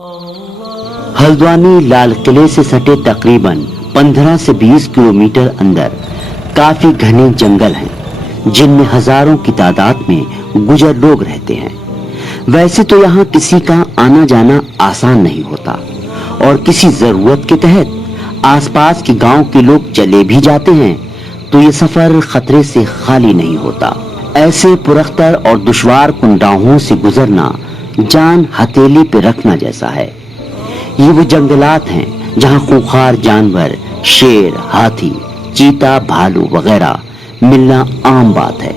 हल्द्वानी लाल किले से सटे तकरीबन 15 से 20 किलोमीटर अंदर काफी घने जंगल हैं, जिनमें हजारों की तादाद में गुजर लोग रहते हैं। वैसे तो यहाँ किसी का आना जाना आसान नहीं होता और किसी जरूरत के तहत आसपास के गांव के लोग चले भी जाते हैं तो ये सफर खतरे से खाली नहीं होता। ऐसे पुरख्तर और दुश्वार कुंडाहों से गुजरना जान हथेली पे रखना जैसा है। ये वो जंगलात हैं जहाँ खूंखार जानवर, शेर, हाथी, चीता, भालू वगैरह मिलना आम बात है।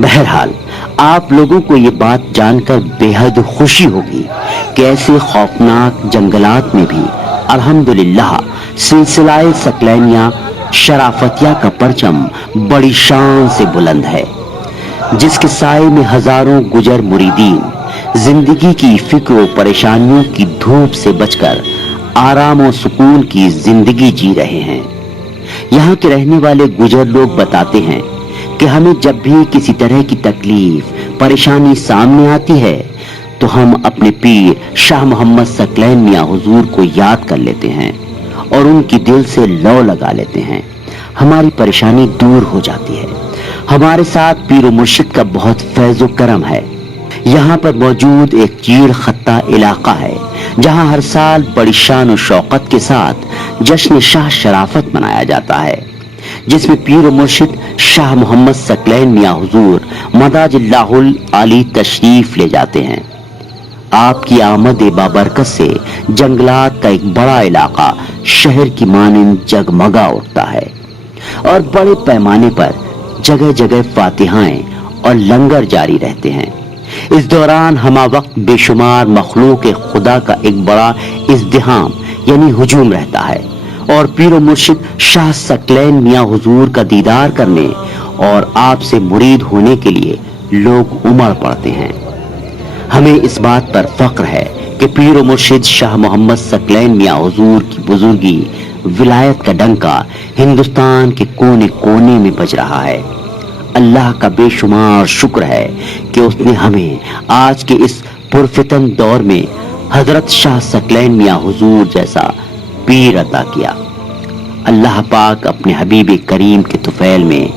बहरहाल आप लोगों को ये बात जानकर बेहद खुशी होगी कि ऐसे खौफनाक जंगलात में भी अल्हम्दुलिल्लाह सिलसिलाए सकलैनिया शराफतिया का परचम बड़ी शान से बुलंद है, जिसके साए में हजारों गुजर मुरीदीन जिंदगी की फिक्र और परेशानियों की धूप से बचकर आराम और सुकून की जिंदगी जी रहे हैं। यहाँ के रहने वाले गुजर लोग बताते हैं कि हमें जब भी किसी तरह की तकलीफ, परेशानी सामने आती है तो हम अपने पीर शाह मोहम्मद सकलैन मियां हुजूर को याद कर लेते हैं और उनकी दिल से लौ लगा लेते हैं। हमारी परेशानी दूर हो जाती है। हमारे साथ पीर मुर्शिद का बहुत फैज़ो करम है। यहाँ पर मौजूद एक चीड़ खत्ता इलाका है जहाँ हर साल बड़ी शान और शौकत के साथ जश्न शाह शराफत मनाया जाता है, जिसमें पीर मुर्शिद शाह मोहम्मद सकलैन मियां हुजूर मदाजिल्लाहुल आली तशरीफ ले जाते हैं। आपकी आमद बाबरकत से जंगलात का एक बड़ा इलाका शहर की मानिंद जगमगा उठता है और बड़े पैमाने पर जगह जगह फातिहाएं और लंगर जारी रहते हैं। इस दौरान हमा वक्त बेशुमार मखलूक खुदा का एक बड़ा इज़्दिहाम यानी हुजूम रहता है और पीर मुर्शिद शाह सकलैन मियां हुजूर का दीदार करने और आपसे मुरीद होने के लिए लोग उमड़ पड़ते हैं। हमें इस बात पर फख्र है कि पीर मुर्शिद शाह मोहम्मद सकलैन मियां हुजूर की बुजुर्गी विलायत का डंका हिंदुस्तान के कोने कोने में बज रहा है। अल्लाह का बेशुमार शुक्र है कि उसने हमें आज के इस पुरफितन दौर में हजरत शाह सकलैन मियां हुजूर जैसा पीर अता किया। अल्लाह पाक अपने हबीब करीम के तुफैल में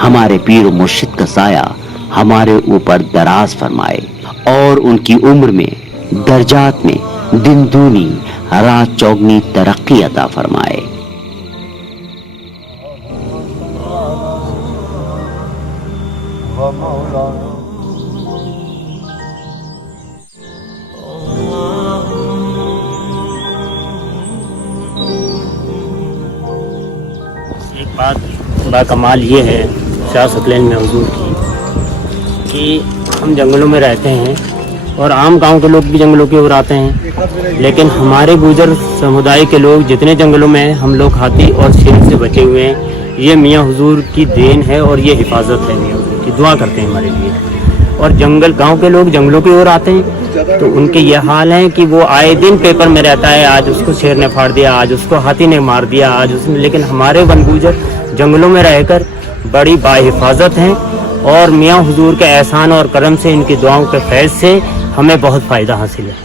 हमारे पीर मुर्शिद का साया हमारे ऊपर दराज फरमाए और उनकी उम्र में दर्जात में दिन दूनी रात चौगनी तरक्की अता फरमाए। एक बात बाकमाल ये है शाह सकलैन मियां हुजूर की कि हम जंगलों में रहते हैं और आम गांव के लोग भी जंगलों की ओर आते हैं, लेकिन हमारे गुजर समुदाय के लोग जितने जंगलों में हैं हम लोग हाथी और शेर से बचे हुए हैं। ये मियां हुजूर की देन है और ये हिफाजत है। मियां हुजूर की दुआ करते हैं हमारे लिए। और जंगल गांव के लोग जंगलों की ओर आते हैं तो उनके ये हाल है कि वो आए दिन पेपर में रहता है, आज उसको शेर ने फाड़ दिया, आज उसको हाथी ने मार दिया, आज उसने। लेकिन हमारे वन गुजर जंगलों में रहकर बड़ी बाहिफाजत हैं और मियां हुजूर के एहसान और करम से, इनकी दुआओं के फैज़ से हमें बहुत फ़ायदा हासिल है।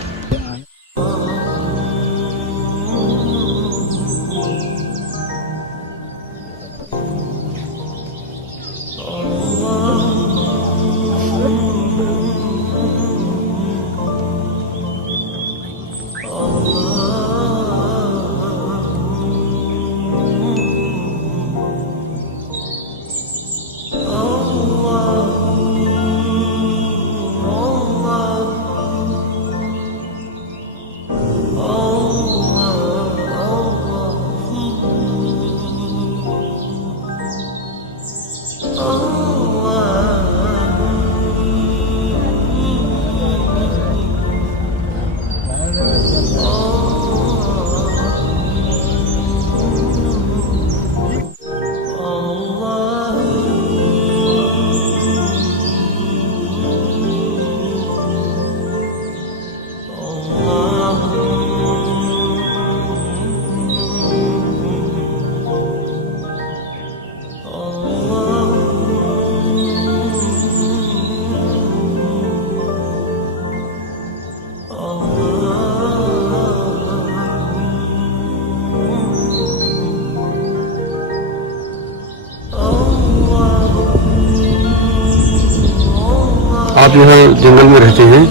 आप यहाँ जंगल में रहते हैं,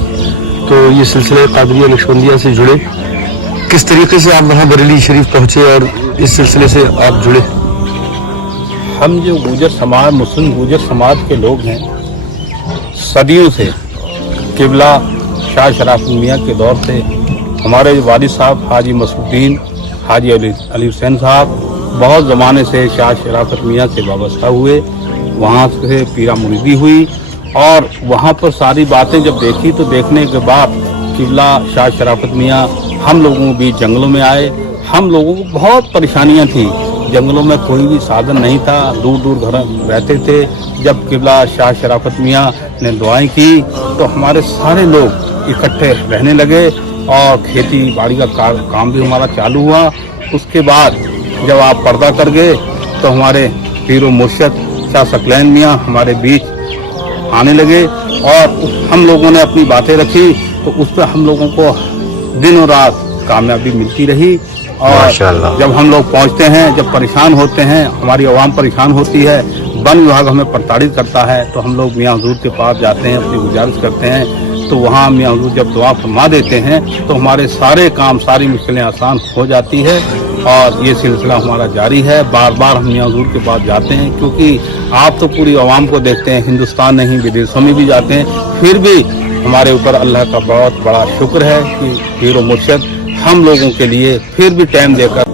तो ये सिलसिला कादरिया नक्शबंदिया से जुड़े, किस तरीके से आप वहाँ बरेली शरीफ पहुँचे और इस सिलसिले से आप जुड़े? हम जो गुजर समाज, मुस्लिम गुजर समाज के लोग हैं, सदियों से किबला शाह शराफत मियाँ के दौर से हमारे वालिद साहब हाजी मसरुद्दीन हाजी अली हुसैन साहब बहुत ज़माने से शाह शराफत मियाँ से वाबस्ता हुए, वहाँ से पीरा मुरीदी हुई और वहाँ पर सारी बातें जब देखी तो देखने के बाद किबला शाह शराफत मियाँ हम लोगों के बीच जंगलों में आए। हम लोगों को बहुत परेशानियाँ थी, जंगलों में कोई भी साधन नहीं था, दूर दूर घर रहते थे। जब किबला शाह शराफत मियाँ ने दुआएं की तो हमारे सारे लोग इकट्ठे रहने लगे और खेती बाड़ी का काम भी हमारा चालू हुआ। उसके बाद जब आप पर्दा कर गए तो हमारे पीरो मुर्शद शाह सकलैन मियाँ हमारे बीच आने लगे और हम लोगों ने अपनी बातें रखी तो उस पर हम लोगों को दिन और रात कामयाबी मिलती रही। और जब हम लोग पहुंचते हैं, जब परेशान होते हैं, हमारी आवाम परेशान होती है, वन विभाग हमें प्रताड़ित करता है, तो हम लोग मियाँ हुजूर के पास जाते हैं, अपनी गुजारिश करते हैं। तो वहाँ मियाँ हुजूर जब दुआ फरमा देते हैं तो हमारे सारे काम, सारी मुश्किलें आसान हो जाती है। और ये सिलसिला हमारा जारी है। बार बार हम मियाँ हुजूर के पास जाते हैं, क्योंकि आप तो पूरी आवाम को देखते हैं, हिंदुस्तान नहीं विदेशों में भी जाते हैं, फिर भी हमारे ऊपर अल्लाह का बहुत बड़ा शुक्र है कि पीरो मुर्शद हम लोगों के लिए फिर भी टाइम देकर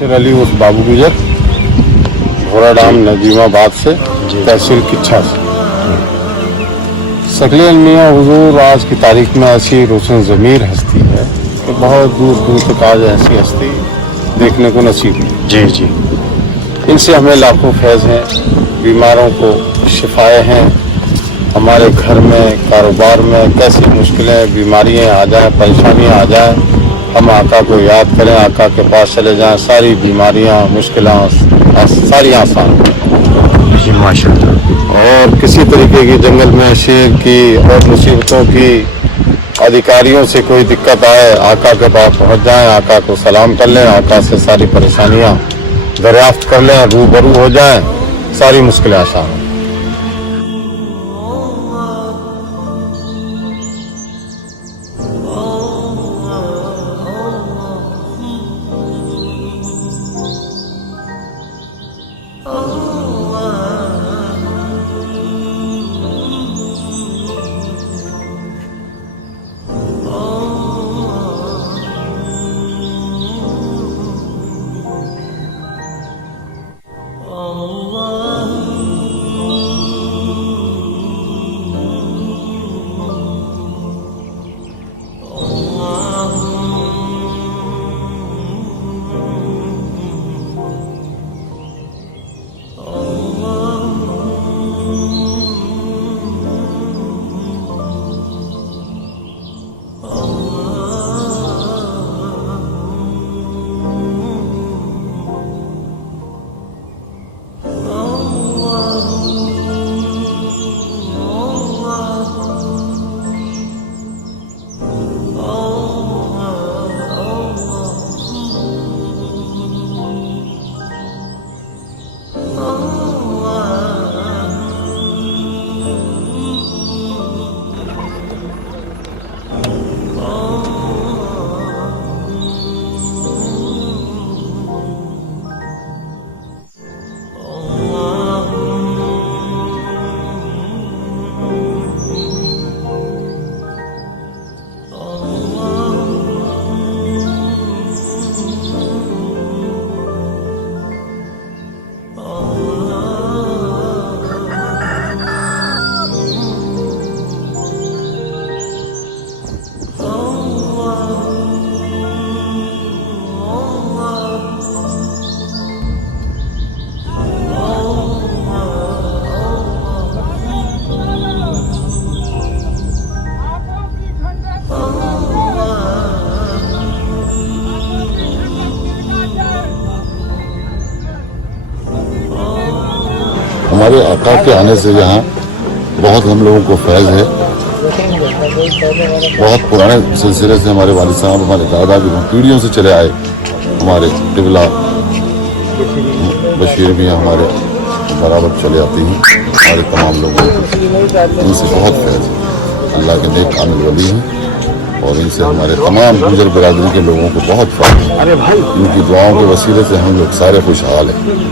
शेर अली उस बाबू गुजर, घोड़ाडाम नजीमाबाद से, तहसील किच्छा से। सकलैन मियाँ हुजूर आज की तारीख में ऐसी रोशन ज़मीर हस्ती है कि बहुत दूर दूर तक आज ऐसी हस्ती देखने को नसीब हुई। जी जी। इनसे हमें लाखों फैज़ हैं, बीमारों को शिफाएँ हैं। हमारे घर में, कारोबार में कैसी मुश्किलें, बीमारियाँ आ जाएँ, परेशानियाँ आ जाएँ, हम आका को याद करें, आका के पास चले जाएं, सारी बीमारियां, मुश्किलें सारी आसान जी माशाल्लाह। और किसी तरीके की जंगल में शेर की और मुसीबतों की अधिकारियों से कोई दिक्कत आए, आका के पास पहुंच जाएं, आका को सलाम कर लें, आका से सारी परेशानियां दरियाफ्त कर लें, रूबरू हो जाएं, सारी मुश्किलें आसान। हमारे आका के आने से यहाँ बहुत हम लोगों को फैज़ है। बहुत पुराने सिलसिले से हमारे वालिद साहब, हमारे दादा भी पीढ़ियों से चले आए। हमारे क़िबला बशीर भी हमारे बराबर चले आती हैं। हमारे तमाम लोगों को इनसे बहुत फैज़ है। अल्लाह के नेक कामिल वली हैं और इनसे हमारे तमाम गुजर बिरादरी के लोगों को बहुत फैज़ है। इनकी दुआओं के वसीले से हम लोग सारे खुशहाल हैं।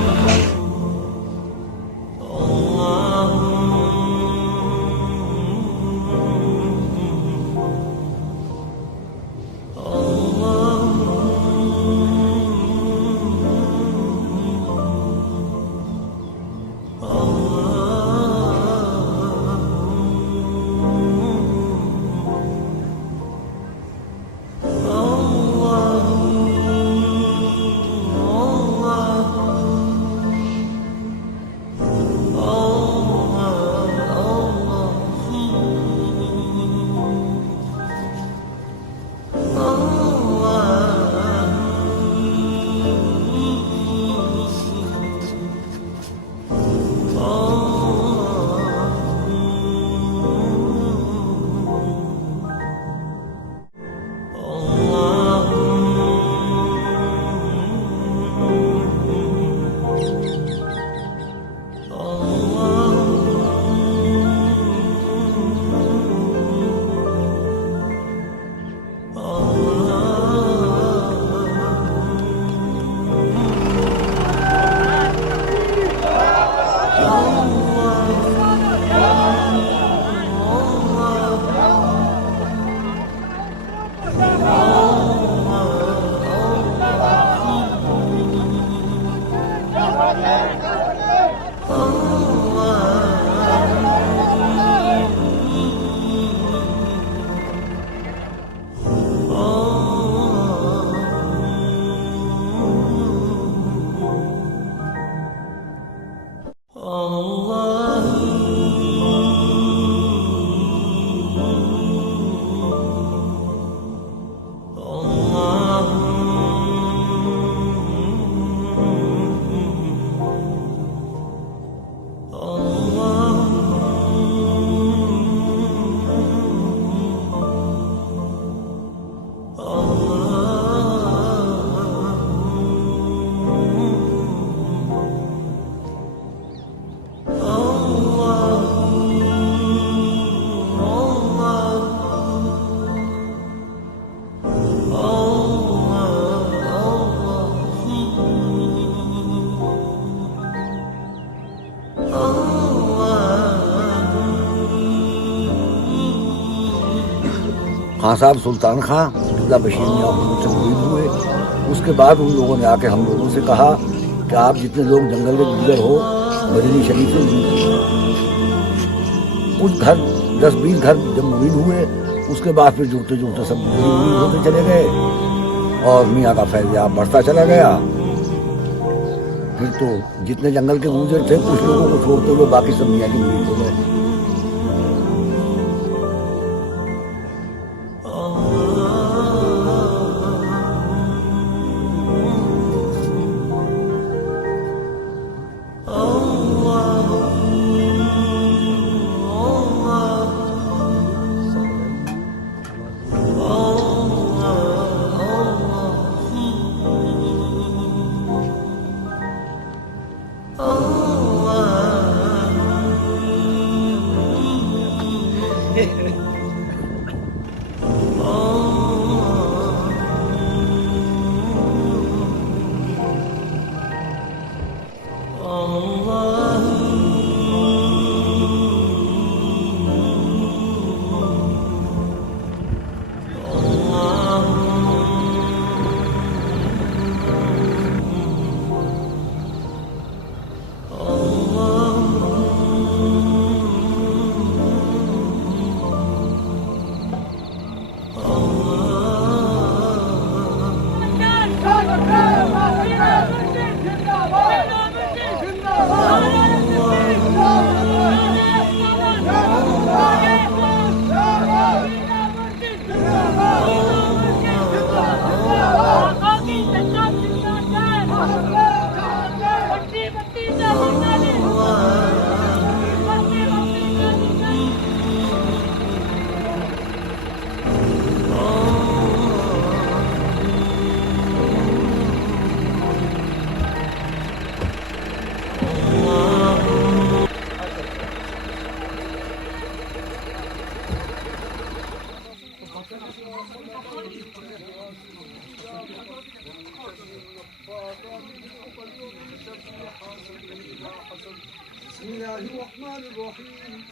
खां साहब सुल्तान खां किला बशीर में मुझसे मुरीद हुए। उसके बाद उन लोगों ने आके हम लोगों से कहा कि आप जितने लोग जंगल के गुजर हो बरेली शरीफ से कुछ घर 10-20 घर जब मुरीद हुए, उसके बाद फिर जुड़ते जुड़ते सब मुरीद होते चले गए और मियाँ का फैज़ बढ़ता चला गया। फिर तो जितने जंगल के गुजर थे कुछ लोगों को छोड़ते हुए बाकी सब मियाँ की मुरीद हो गए। بسم الله الرحمن الرحيم